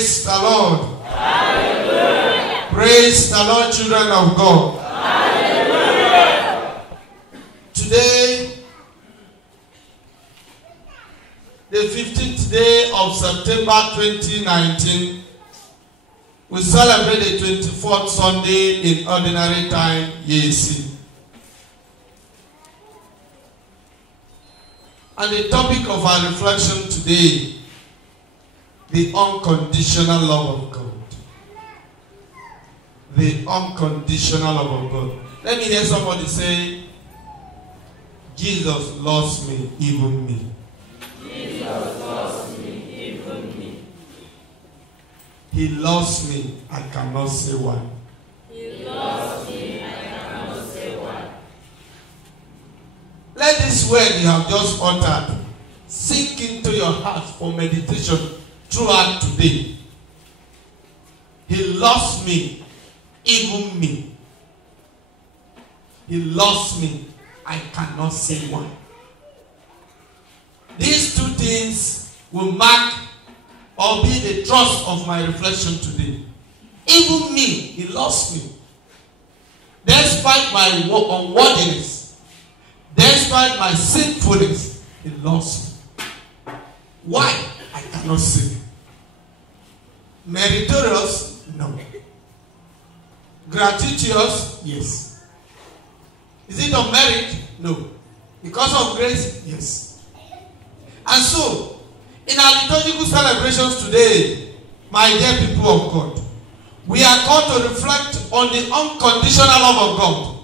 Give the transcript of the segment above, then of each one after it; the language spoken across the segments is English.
Praise the Lord. Hallelujah. Praise the Lord, children of God. Hallelujah. Today, the 15th day of September 2019, we celebrate the 24th Sunday in Ordinary Time, YEC. And the topic of our reflection today, the unconditional love of God. The unconditional love of God. Let me hear somebody say, Jesus loves me, even me. Jesus loves me, even me. He loves me, I cannot say why. He loves me, I cannot say why. Let this word you have just uttered sink into your heart for meditation throughout today. He loves me, even me. He loves me, I cannot say why. These two things will mark or be the thrust of my reflection today. Even me, he loves me. Despite my unworthiness, despite my sinfulness, he loves me. Why? I cannot say. Meritorious? No. Gratuitous? Yes. Is it on merit? No. Because of grace? Yes. And so, in our liturgical celebrations today, my dear people of God, we are called to reflect on the unconditional love of God.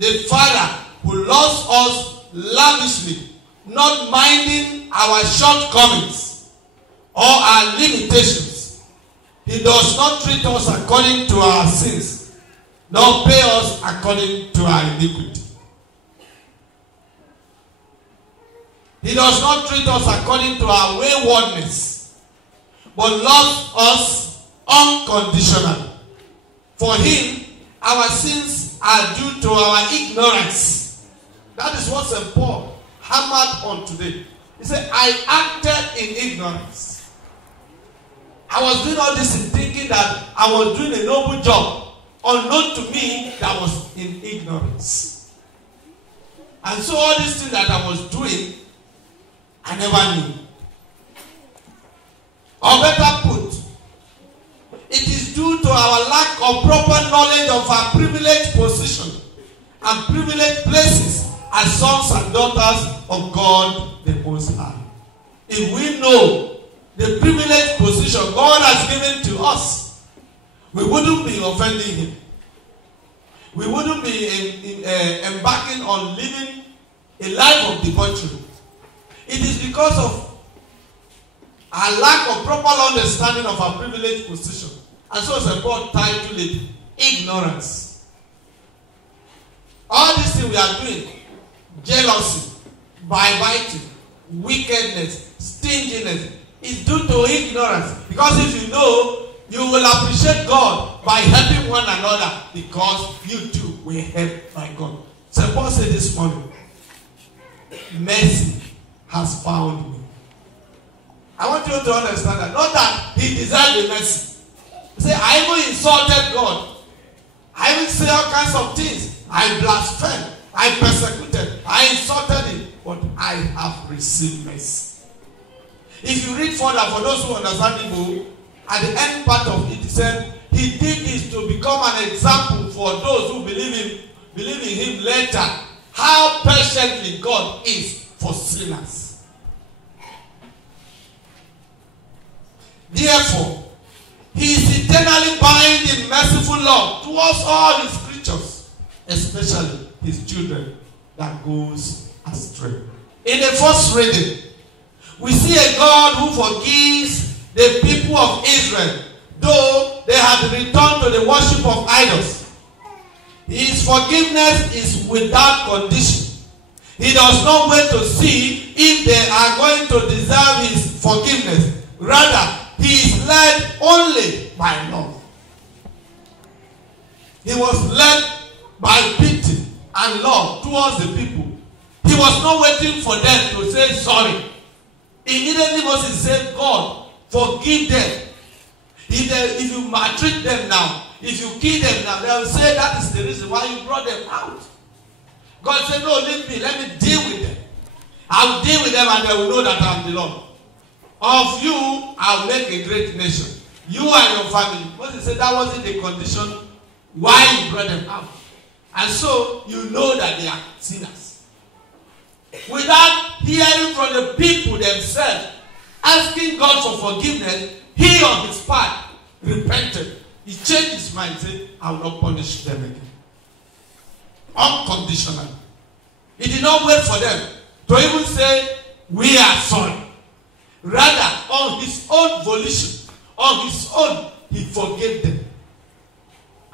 The Father who loves us lavishly, not minding our shortcomings or our limitations. He does not treat us according to our sins, nor pay us according to our iniquity. He does not treat us according to our waywardness, but loves us unconditionally. For him, our sins are due to our ignorance. That is what St. Paul hammered on today. He said, I acted in ignorance. I was doing all this in thinking that I was doing a noble job. Unknown to me, that was in ignorance. And so all these things that I was doing, I never knew. Or better put, it is due to our lack of proper knowledge of our privileged position and privileged places as sons and daughters of God the Most High. If we know the privileged position God has given to us, we wouldn't be offending him. We wouldn't be embarking on living a life of debauchery. It is because of our lack of proper understanding of our privileged position. And so St. Paul titled it ignorance. All these things we are doing, jealousy, backbiting, wickedness, stinginess, is due to ignorance. Because if you know, you will appreciate God by helping one another, because you too were helped by God. St. Paul said this morning, mercy has found me. I want you to understand that. Not that he deserved the mercy. He said, I even insulted God. I even say all kinds of things. I blasphemed. I persecuted. I insulted him. But I have received mercy. If you read further, for those who understand Igbo, at the end part of it, he said, he did this to become an example for those who believe in him later. How patiently God is for sinners. Therefore, he is eternally bound in merciful love towards all his creatures, especially his children that goes astray. In the first reading, we see a God who forgives the people of Israel, though they had returned to the worship of idols. His forgiveness is without condition. He does not wait to see if they are going to deserve his forgiveness. Rather, he is led only by love. He was led by pity and love towards the people. He was not waiting for them to say sorry. Immediately Moses said, God, Forgive them. If you maltreat them now, if you kill them now, they will say that is the reason why you brought them out. God said, no, leave me. Let me deal with them. I will deal with them and they will know that I am the Lord. Of you, I will make a great nation. You and your family. Moses said that wasn't the condition why you brought them out. And so, you know that they are sinners. Without hearing from the people themselves, asking God for forgiveness, he on his part repented. He changed his mind and said, I will not punish them again. Unconditionally. He did not wait for them to even say, we are sorry. Rather, on his own volition, on his own, he forgave them.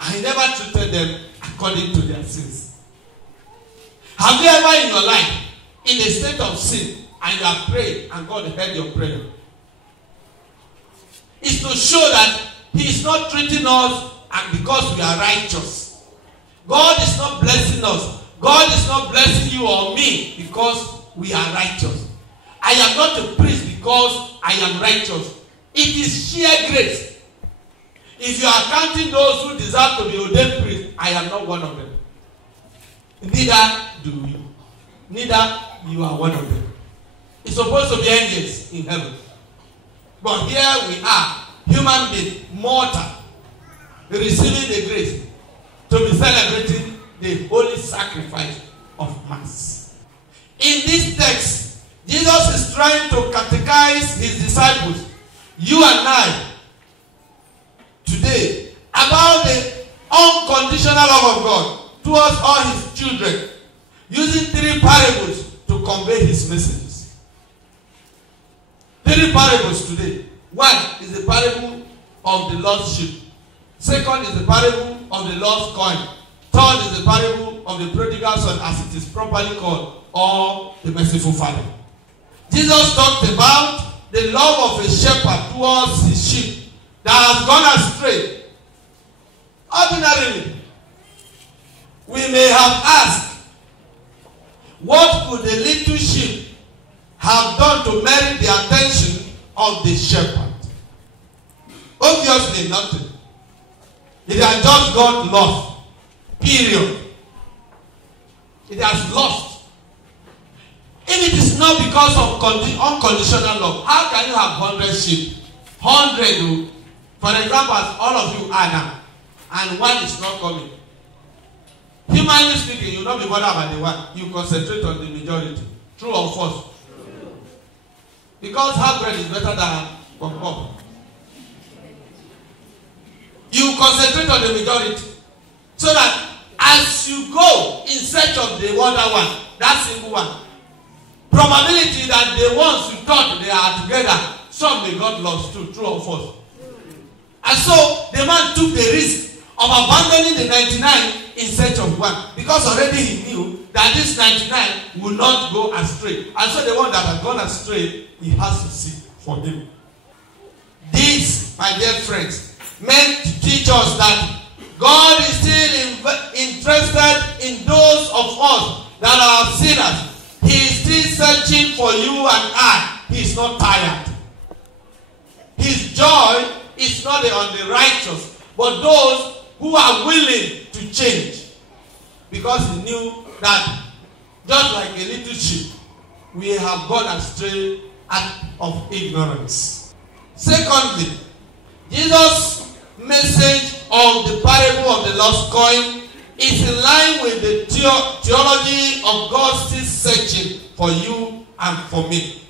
And he never treated them according to their sins. Have you ever in your life, in a state of sin, and you have prayed, and God heard your prayer? It's to show that he is not treating us and because we are righteous. God is not blessing us. God is not blessing you or me because we are righteous. I am not a priest because I am righteous. It is sheer grace. If you are counting those who deserve to be ordained priests, I am not one of them. Neither do you. Neither you are one of them. It's supposed to be angels in heaven. But here we are, human beings, mortal, receiving the grace to be celebrating the holy sacrifice of Mass. In this text, Jesus is trying to catechize his disciples, you and I, today, about the unconditional love of God towards all his children, using 3 parables to convey his messages. 3 parables today. One is the parable of the lost sheep. Second is the parable of the lost coin. Third is the parable of the prodigal son, as it is properly called, or the merciful father. Jesus talked about the love of a shepherd towards his sheep that has gone astray. Ordinarily, we may have asked, what could the little sheep have done to merit the attention of the shepherd? Obviously nothing. It has just got lost. Period. It has lost. If it is not because of unconditional love, how can you have 100 sheep? 100, for example, as all of you are now, and one is not coming. Humanly speaking, you will not be bothered about the one. You concentrate on the majority. True or false? Because half bread is better than popcorn. You concentrate on the majority. So that as you go in search of the other one, that single one, probability that the ones you thought they are together, some they got lost too. True or false? And so the man took the risk of abandoning the 99 in search of one, because already he knew that this 99 will not go astray, and so the one that has gone astray, he has to seek for him. This, my dear friends, meant to teach us that God is still interested in those of us that are sinners. He is still searching for you and I. He is not tired. His joy is not on the righteous, but those who are willing to change, because he knew that just like a little sheep, we have gone astray out of ignorance. Secondly, Jesus' message of the parable of the lost coin is in line with the theology of God still searching for you and for me.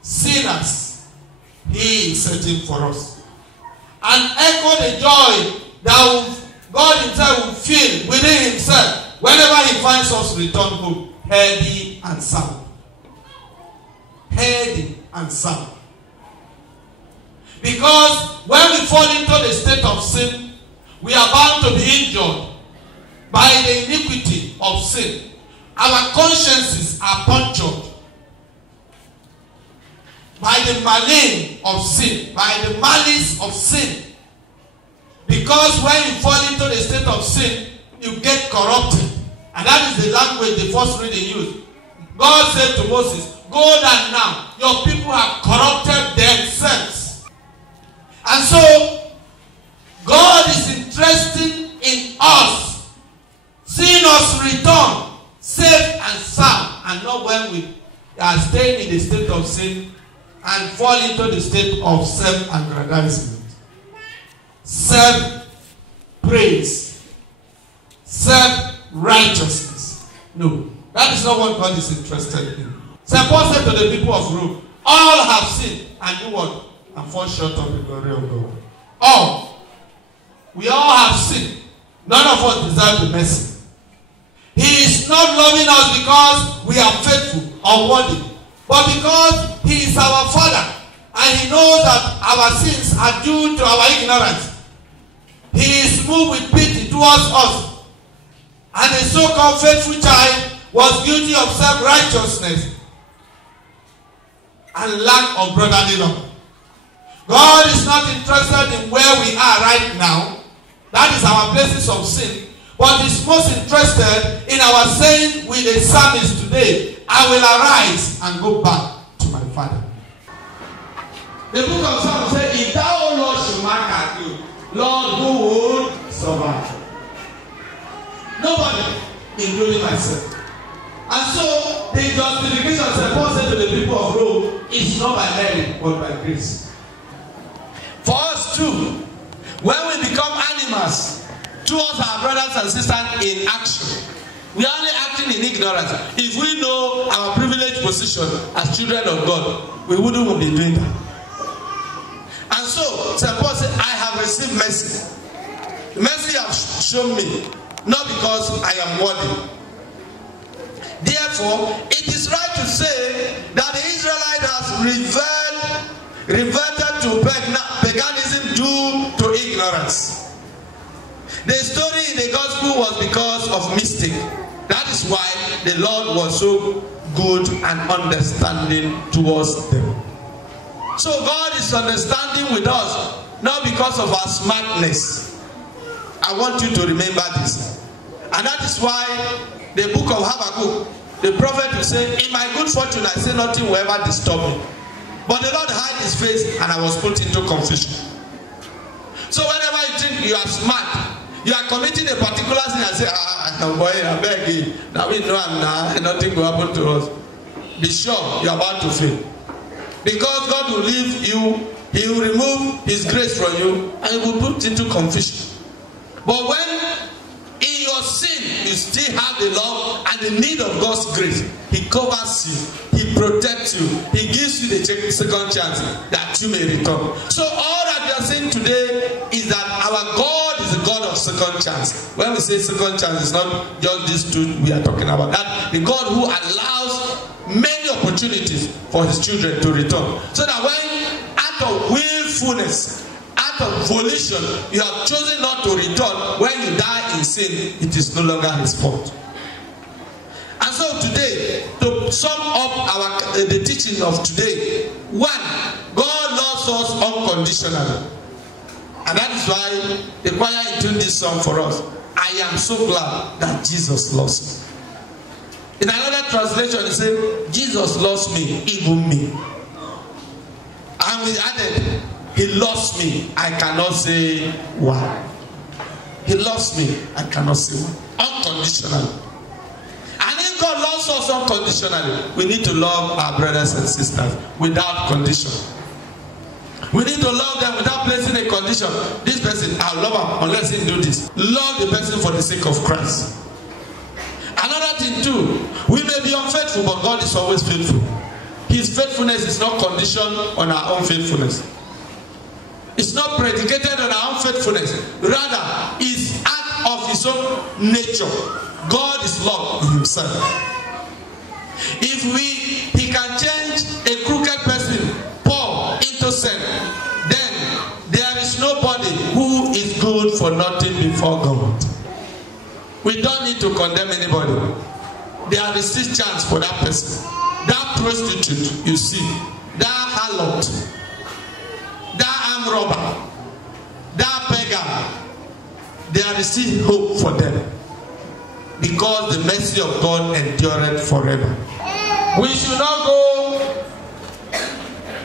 Sinners, he is searching for us. And echo the joy that God himself will feel within himself whenever he finds us return home, healthy and sound. Healthy and sound. Because when we fall into the state of sin, we are bound to be injured by the iniquity of sin. Our consciences are punctured by the malign of sin, by the malice of sin. Because when you fall into the state of sin, you get corrupted. And that is the language the first reading used. God said to Moses, go down now. Your people have corrupted themselves. sin and fall into the state of self-aggrandizement, self-praise, self-righteousness. No, that is not what God is interested in. St. Paul said to the people of Rome, all have sinned and do what? And fall short of the glory of God. All. We all have sinned. None of us deserve the mercy. He is not loving us because we are faithful or worthy, but because He is our Father and He knows that our sins are due to our ignorance. He is moved with pity towards us. And a so-called faithful child was guilty of self-righteousness and lack of brotherly love. God is not interested in where we are right now. That is our places of sin. But He's most interested in our saying with a psalmist today, I will arise and go back to my Father. The book of Psalms says, if thou, O Lord, should mark at you, Lord, who would survive? Nobody, including myself. And so, the justification St. Paul said to the people of Rome is not by merit, but by grace. For us too, when we become animals towards our brothers and sisters in action, we are only acting in ignorance. If we know our privileged position as children of God, we wouldn't be doing that. And so, St. Paul said, I have received mercy. Mercy have shown me, not because I am worthy. Therefore, it is right to say that the Israelites has reverted to paganism due to ignorance. The story in the gospel was because of mistake. That is why the Lord was so good and understanding towards them. So God is understanding with us, not because of our smartness. I want you to remember this. And that is why the book of Habakkuk, the prophet will say, in my good fortune I say nothing will ever disturb me. But the Lord hid His face and I was put into confusion. So whenever you think you are smart, you are committing a particular sin and say, boy, I beg you. Now we know nothing will happen to us. Be sure you are about to fail. Because God will leave you, He will remove His grace from you and He will put into confusion. But when in your sin you still have the love and the need of God's grace, He covers you, He protects you, He gives you the second chance that you may return. So all that we are saying today is that our God is a God of second chance. When we say second chance, it's not just these two we are talking about. That the God who allows many opportunities for His children to return. So that when out of willfulness, out of volition, you have chosen not to return, when you die in sin, it is no longer His fault. And so today, to sum up the teaching of today, one, God loves us unconditionally. And that is why the choir intoned this song for us. I am so glad that Jesus loves me. In another translation, it says, Jesus loves me, even me. And we added, He loves me, I cannot say why. He loves me, I cannot say why. Unconditionally. And if God loves us unconditionally, we need to love our brothers and sisters without condition. We need to love them without placing a condition. This person, I'll love him unless he do this. Love the person for the sake of Christ. Another thing too, we may be unfaithful, but God is always faithful. His faithfulness is not conditioned on our own faithfulness. It's not predicated on our own faithfulness. Rather, it's act of His own nature. God is love in Himself. If He can change a crooked person, Paul, into sin, then there is nobody who is good for nothing before God. We don't need to condemn anybody. There is still chance for that person. That prostitute, you see, that harlot, that armed robber, that beggar, there is still hope for them. Because the mercy of God endureth forever. We should not go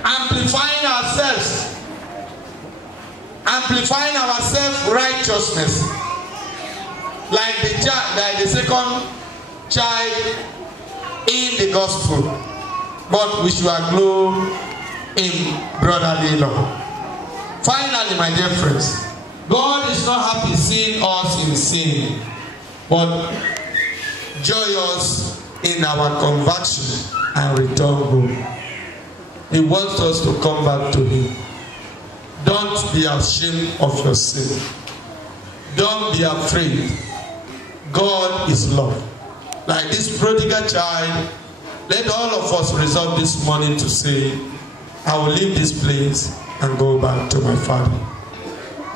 amplifying our self-righteousness like the second child in the gospel. but we should aglow in brotherly love. Finally, my dear friends, God is not happy seeing us in sin, but joyous in our conversion and return home. He wants us to come back to Him. Don't be ashamed of your sin. Don't be afraid. God is love. Like this prodigal child, let all of us resolve this morning to say, I will leave this place and go back to my Father.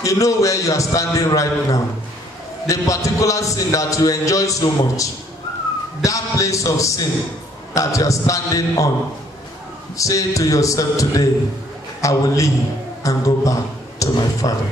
You know where you are standing right now. The particular sin that you enjoy so much. That place of sin that you are standing on. Say to yourself today, I will leave and go back to my Father.